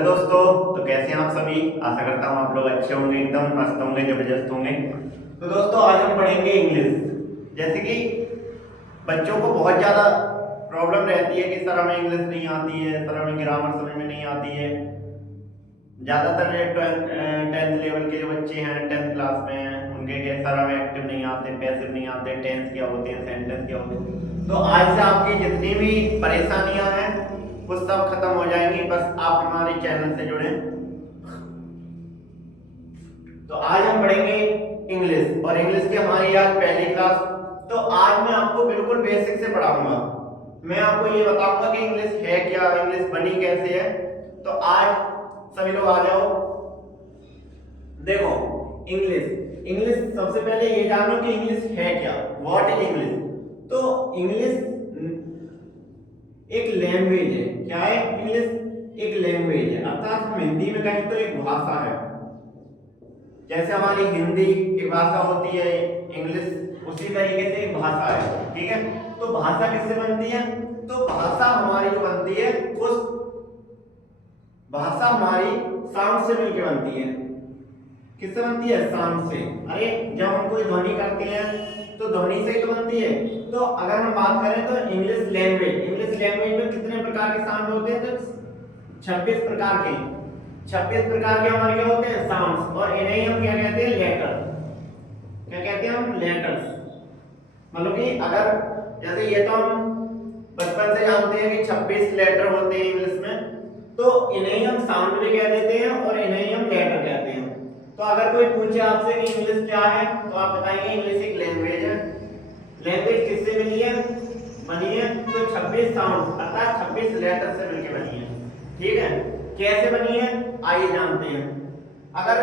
दोस्तों, तो कैसे हैं आप सभी। आशा करता हूँ आप लोग अच्छे होंगे, एकदम मस्त होंगे, जबरदस्त होंगे। तो दोस्तों, आज हम पढ़ेंगे इंग्लिश। जैसे कि बच्चों को बहुत ज़्यादा प्रॉब्लम रहती है कि सर हमें इंग्लिश नहीं आती है, सर हमें ग्रामर समझ में नहीं आती है। ज़्यादातर टेंथ लेवल के जो बच्चे हैं, टेंथ क्लास में हैं, उनके के सर हमें एक्टिव नहीं आते, पैसिव नहीं आते, टेंस क्या होते हैं, सेंटेंस क्या होते हैं। तो आज से आपकी जितनी भी परेशानियां हैं वो सब खत्म हो जाएंगी, बस आप हमारे चैनल से जुड़े। तो आज हम पढ़ेंगे इंग्लिश, और इंग्लिश की हमारी आज पहली क्लास। तो आज मैं आपको बिल्कुल बेसिक से पढ़ाऊंगा। मैं आपको ये बताऊंगा कि इंग्लिश है क्या, इंग्लिश बनी कैसे है। तो आज सभी लोग आ जाओ। देखो, इंग्लिश इंग्लिश सबसे पहले ये जानो कि इंग्लिश है क्या, व्हाट इज इंग्लिश। तो इंग्लिश एक लैंग्वेज है। क्या है इंग्लिश? एक लैंग्वेज है, अर्थात हम हिंदी में कहें तो एक भाषा है। जैसे हमारी हिंदी एक भाषा होती है, इंग्लिश उसी तरीके से एक भाषा है। ठीक है, तो भाषा किससे बनती है? तो भाषा हमारी जो बनती है, उस भाषा हमारी साउंड से मिलकर बनती है। किससे बनती है? साउंड से। अरे जब हम कोई ध्वनि करते हैं तो ध्वनि से ही तो बनती है। तो अगर हम बात करें तो इंग्लिश लैंग्वेज में कितने प्रकार के साउंड होते हैं? तो 26 प्रकार के। 26 प्रकार के हमारे क्या होते हैं? साउंड्स। और इन्हें हम क्या कहते हैं? लेटर। क्या कहते हैं हम? लेटर्स। मतलब कि अगर जैसे ये तो हम बचपन से जानते हैं कि 26 लेटर होते हैं इंग्लिश में, तो इन्हें हम साउंड भी कह देते हैं और इन्हें हम लेटर कहते हैं। तो अगर कोई पूछे आपसे कि इंग्लिश क्या है, तो आप बताएंगे इंग्लिश एक लैंग्वेज है। लैंग्वेज किससे मिली है? बनी है तो 26 साउंड अर्थात 26 लेटर से मिलकर बनी है। ठीक है, कैसे बनी है आइए जानते हैं। अगर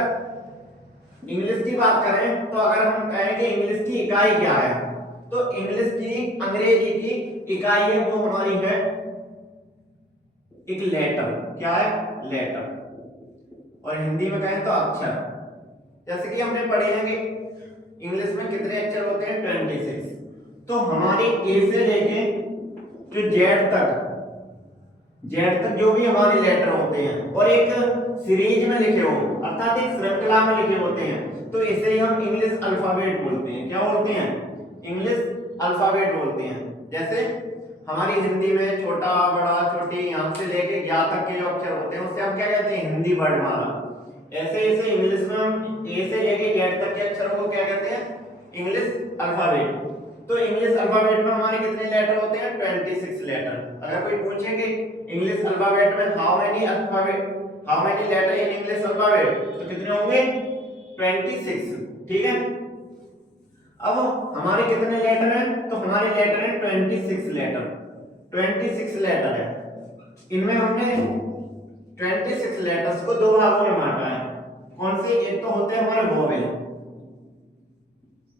इंग्लिश की बात करें तो अगर हम कहें कि इंग्लिश की इकाई क्या है, तो इंग्लिश की अंग्रेजी की इकाई है वो हमारी है एक लेटर। क्या है? लेटर। और हिंदी में कहें तो अक्षर। जैसे कि हमने पढ़े हैं कि इंग्लिश में कितने अक्षर होते हैं? 26। तो हमारे ए से लेके जो जेड तक जो भी हमारे लेटर होते हैं और एक सीरीज में लिखे हो, अर्थात एक श्रृंखला में लिखे होते हैं, तो इसे ही हम इंग्लिश अल्फाबेट बोलते हैं। क्या बोलते हैं? इंग्लिश अल्फाबेट बोलते हैं। जैसे हमारी हिंदी में छोटा बड़ा छोटी यहाँ से लेके ज्ञा तक के जो अक्षर होते हैं उससे हम क्या कहते हैं? हिंदी वर्णमाला। ऐसे ऐसे इंग्लिश में हम ए से लेके जेड तक के अक्षरों को क्या कहते हैं? English alphabet. तो इंग्लिश अल्फाबेट में हमारे कितने लेटर होते हैं? 26 लेटर। अगर कोई पूछे कि इंग्लिश अल्फाबेट में how many letter in English alphabet, तो कितने होंगे? 26। ठीक है, अब हमारे कितने लेटर हैं? तो हमारे लेटर हैं 26 लेटर। 26 लेटर है। इनमें हमने 26 लेटर्स को दो भागों में बांटा है। कौन से? एक तो होते हैं हमारे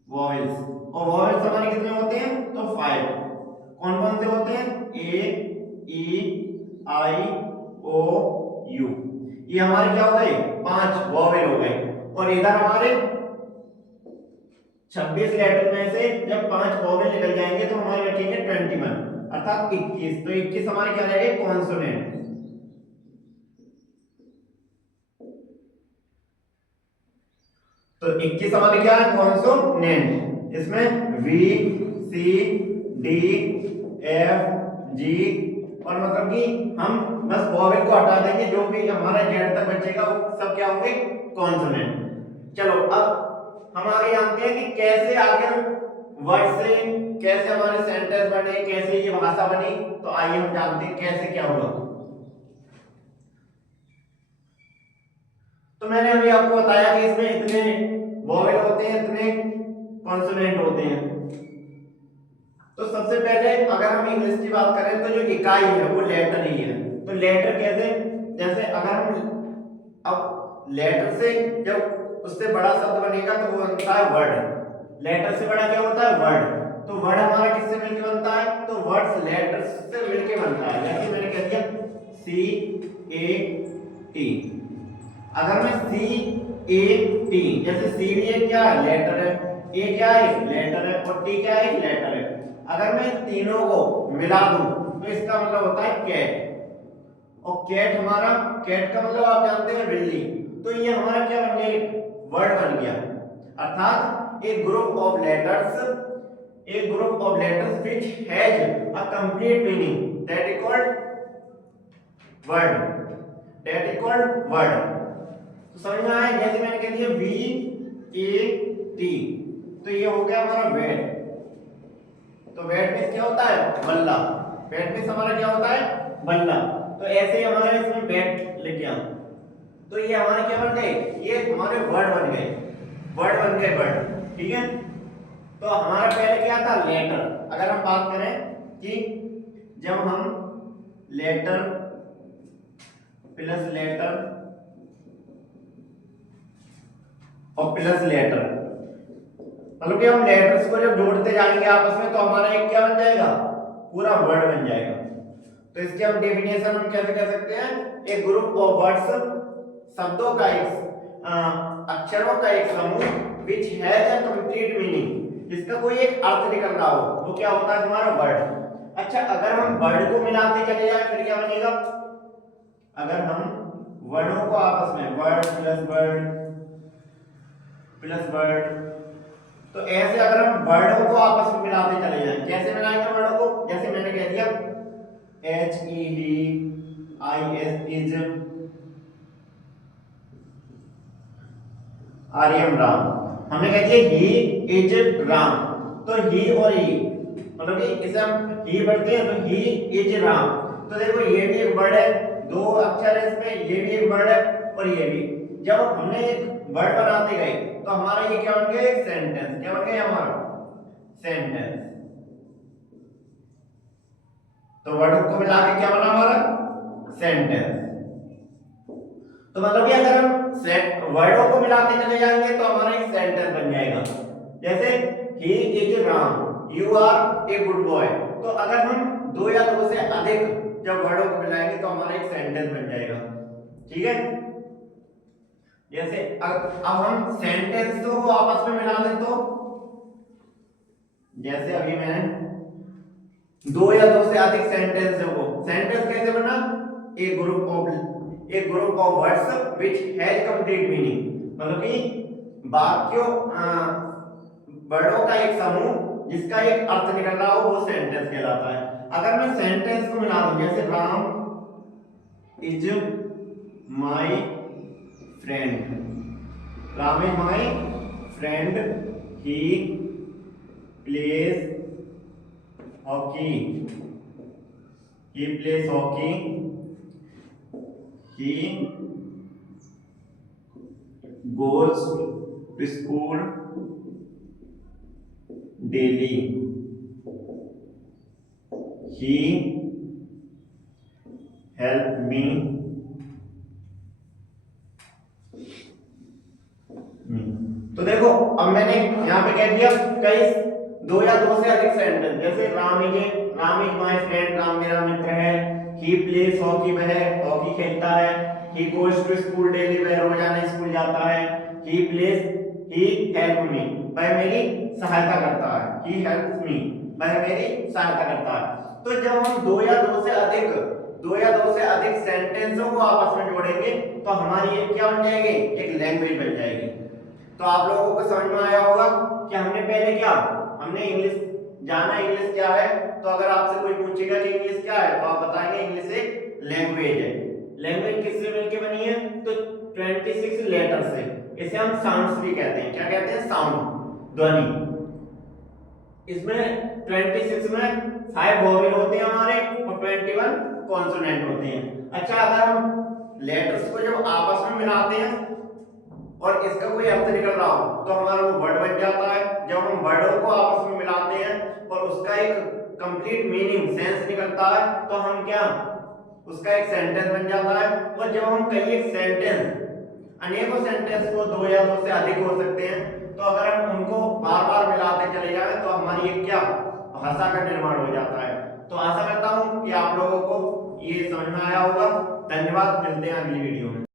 वॉवेल्स, और वॉवेल्स हमारे कितने होते हैं? तो 5। कौन कौन से होते हैं? ए, ई, आई, ओ, यू। ये हमारे क्या हो गए? 5 वॉवेल हो गए। और इधर हमारे 26 लेटर में से जब 5 वॉवेल निकल जाएंगे तो हमारे बचेंगे 21, अर्थात 21। तो 21 हमारे क्या रहेंगे? कॉन्सोनेंट। तो 21 हमारे क्या है? कॉन्सोनेंट। इसमें वी, सी, डी, एफ, जी, और मतलब कि हम बस वॉवेल को हटा देंगे, जो भी हमारा जेड तक बचेगा वो सब क्या होंगे? कॉन्सोनेंट। चलो अब हम आगे जानते हैं कि कैसे आखिर वर्ड से कैसे हमारे सेंटेंस बने, कैसे ये भाषा बनी। तो आइए हम जानते हैं कैसे क्या हुआ। तो मैंने अभी आपको बताया कि इसमें इतने वॉवेल होते हैं, इतने कॉन्सोनेंट होते हैं। तो सबसे पहले अगर हम इंग्लिश की बात करें तो जो इकाई है वो लेटर ही है। तो लेटर कैसे? जैसे अगर हम अब लेटर से जब उससे बड़ा शब्द बनेगा तो वो बनता है वर्ड। लेटर से बड़ा क्या होता है? वर्ड। तो वर्ड हमारा किससे मिलकर बनता है? तो वर्ड्स लेटर्स से मिलकर बनता है। जैसे मैंने कह दिया सी ए टी। अगर मैं सी ए टी, जैसे सी भी एक क्या है? लेटर है, ए क्या है? लेटर है, और टी क्या है? लेटर है। अगर मैं तीनों को मिला दूं तो इसका मतलब होता है कैट। और कैट हमारा, कैट का मतलब आप जानते हैं बिल्ली, तो ये हमारा क्या बन गया, वर्ड बन गया। अर्थात एक ग्रुप ऑफ लेटर्स, एक group of letters which has a complete meaning that is called word, that is called word. तो समझ में आया, जैसे मैंने कह दिया बी ए टी, तो ये हो गया हमारा वेट। तो वेट मींस क्या होता है, बल्ला। वेट मींस हमारा क्या होता है, बल्ला। तो ऐसे ही हमारा इसमें बैट लेके आओ, तो ये हमारे क्या बन गए, ये हमारे वर्ड बन गए, वर्ड बन गए वर्ड, ठीक है। तो हमारा पहले क्या था, लेटर। अगर हम बात करें कि जब हम लेटर प्लस लेटर और प्लस लेटर, मतलब कि हम लेटर्स को जब जोड़ते जाएंगे आपस में, तो हमारा एक क्या बन जाएगा, पूरा वर्ड बन जाएगा। तो इसकी हम डेफिनेशन हम कैसे कर सकते हैं, एक ग्रुप ऑफ वर्ड्स, शब्दों का एक अक्षरों का एक समूह which has a complete meaning, जिसका कोई एक अर्थ निकल रहा हो, वो क्या होता है हमारा वर्ड। अच्छा, अगर हम वर्ड को मिलाते चले जाए फिर क्या बनेगा, अगर हम वर्डों को आपस में, वर्ड प्लस वर्ड, तो ऐसे अगर हम वर्डों को आपस में मिलाते चले जाएं, कैसे मिलाएंगे वर्डों को, जैसे मैंने कह दिया H E D I S is, Aryam Ram, हमने कह दिया ही इज राम, तो ही और ही, मतलब कि इसे हम ही पढ़ते हैं तो ही इज राम। तो देखो ये भी एक वर्ड है, दो अक्षर है इसमें, ये भी एक वर्ड है और ये भी। जब हमने एक वर्ड बनाते गए तो हमारा ये क्या बन गया, एक सेंटेंस। क्या बन गया हमारा, सेंटेंस। तो वर्ड को मिला के क्या बना हमारा, सेंटेंस। तो मतलब कि अगर हम वर्डों को मिलाते चले जाएंगे तो हमारा एक सेंटेंस बन जाएगा। जैसे he is Ram, you are a good boy. तो अगर हम दो या दो से अधिक जब वर्डों को मिलाएंगे तो हमारा एक सेंटेंस बन जाएगा, ठीक है। जैसे अब हम सेंटेंस को आपस में मिला दें तो, जैसे अभी मैंने दो या दो से अधिक सेंटेंस है, वो सेंटेंस कैसे बना, एक group of words which has complete meaning, मतलब कि वाक्यों वर्डों का एक समूह जिसका एक अर्थ निकल रहा हो, वो सेंटेंस कहलाता है। अगर मैं सेंटेंस को मिला दूं, जैसे Ram is my friend, Ram is my friend, he plays hockey, he plays hockey, he goes to school daily, he helped me, तो देखो अब मैंने यहाँ पे कह दिया कई दो या दो से अधिक सेंटेंस, जैसे Ram is my friend, Ram मेरा मित्र है, ही प्लेज हॉकी, वह हॉकी खेलता है, he goes to school daily, वह रोजाना स्कूल जाता है, ही हेल्प मी, वह मेरी सहायता करता है, ही हेल्प्स मी, वह मेरी सहायता करता है। तो जब हम दो या दो से अधिक सेंटेंसों को आपस में जोड़ेंगे तो हमारी एक क्या बन जाएगी, एक लैंग्वेज बन जाएगी। तो आप लोगों को समझ में आया होगा कि हमने पहले क्या, हमने इंग्लिश जाना, इंग्लिश क्या है। तो अगर आपसे कोई पूछेगा कि इंग्लिश क्या है तो आप बताएंगे इंग्लिश एक लैंग्वेज है। लैंग्वेज किससे मिलकर बनी है, तो 26 लेटर से, इसे हम साउंड्स भी कहते हैं। क्या कहते हैं, साउंड, ध्वनि। इसमें 26 में 5 वोवेल होते हैं हमारे और 21 कॉन्सोनेंट होते हैं। अच्छा, अगर हम लेटर्स को जब आपस में मिलाते हैं और इसका कोई अर्थ निकल रहा हो तो हमारा वो वर्ड बन जाता है। जब हम वर्डों को आपस में मिलाते हैं और उसका एक कंप्लीट मीनिंग, सेंस निकलता है तो हम क्या, उसका एक सेंटेंस बन जाता है। और जब हम कई एक सेंटेंस, अनेकों सेंटेंस को दो या दो से अधिक हो सकते हैं, तो अगर हम उनको बार बार मिलाते चले जाएं तो हमारी एक क्या, भाषा का निर्माण हो जाता है। तो आशा करता हूं कि आप लोगों को ये समझ में आया होगा। धन्यवाद, मिलते हैं अगली वीडियो में।